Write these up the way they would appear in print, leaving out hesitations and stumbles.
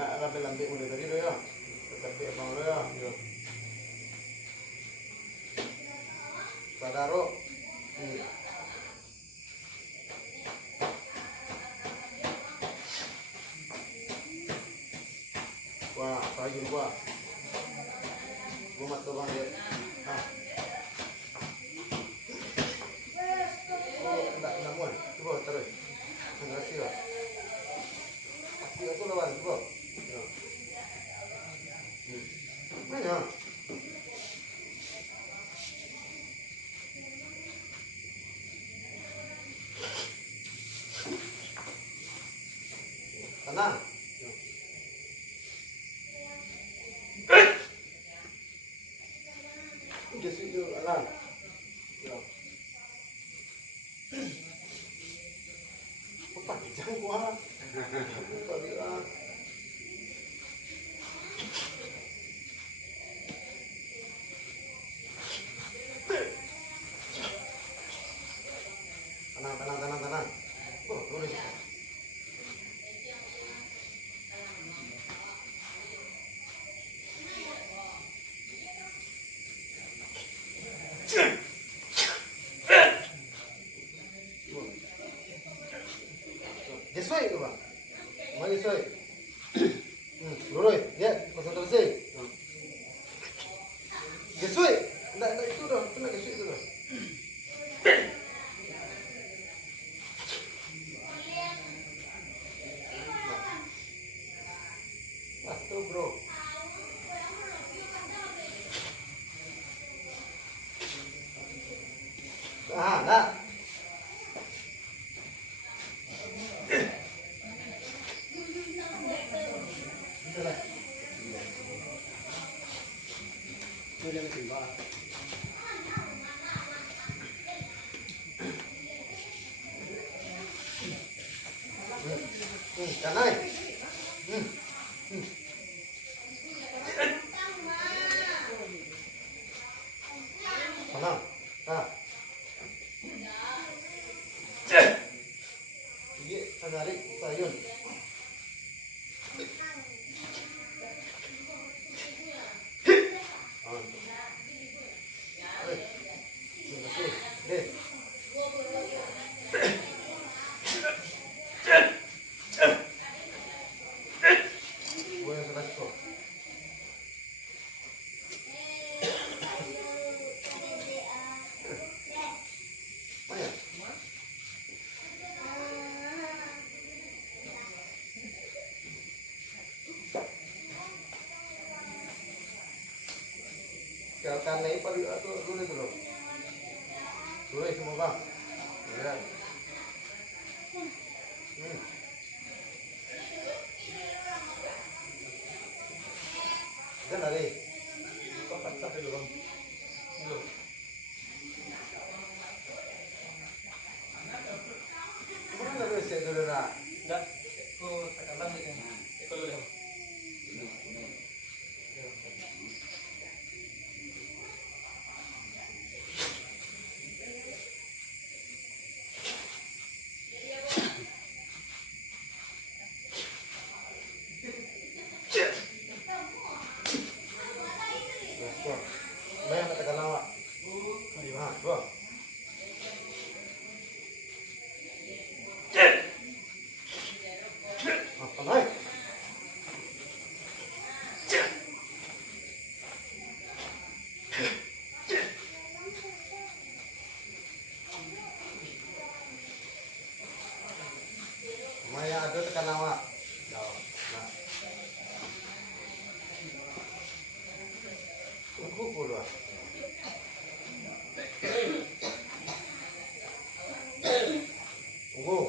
nak lambe-lambe mulai tadi tu ya. Tapi abang tu ya. Sadaro. Wah, pagi gua. Gua mat tu bang dia. Ah. Oh, enggak muat. Coba taruh. Terima kasih lah. Aku lawan coba. Mana? Tenang. Just itu alam. Ya. Apa jangan gua. Kau bilang. Tenang. Oh, boleh. Gesoi tu bang. Mana gesoi? Luroi. Dia konsentrasi. Gesoi. Nak itu dah. Kena gesoi tu dah. Tu bro. Dah. Boleh mesti bah. Canai. Tenang. Ini sanari sayun. Kalkan naik pada itu dulu dulu. Dulu semua bang. Ya. Jangan lari. Kau patah dulu bang. Dulu. Mana ada saya dulu nak? Dah. Kau tak kalah ni kan? Kau dulu. Bayang katakan lawak. Dua. Naik. Maya ada tekan lawak. Tunggu puluh. Tunggu.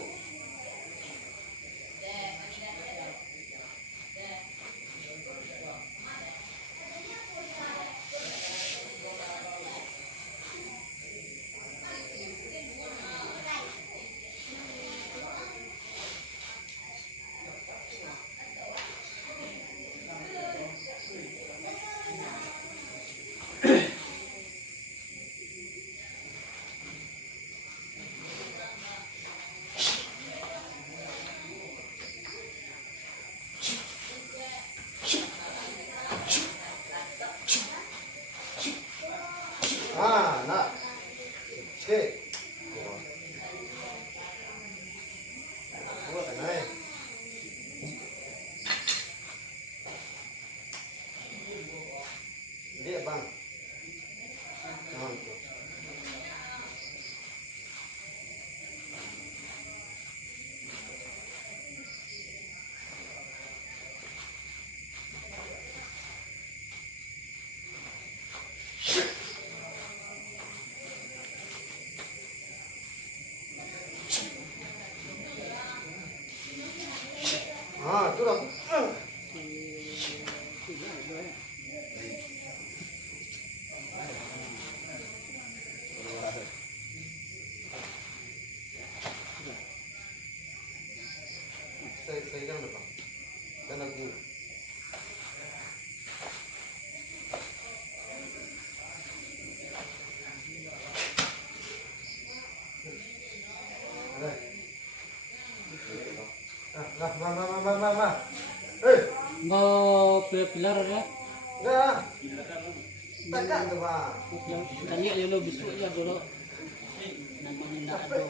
selesai kan udah, Pak. Dan aku Ma. Mau pilar ya? Enggak. Tekan tuh, Pak. Yang tanya dia lo besok ya dulu. Namanya nak ada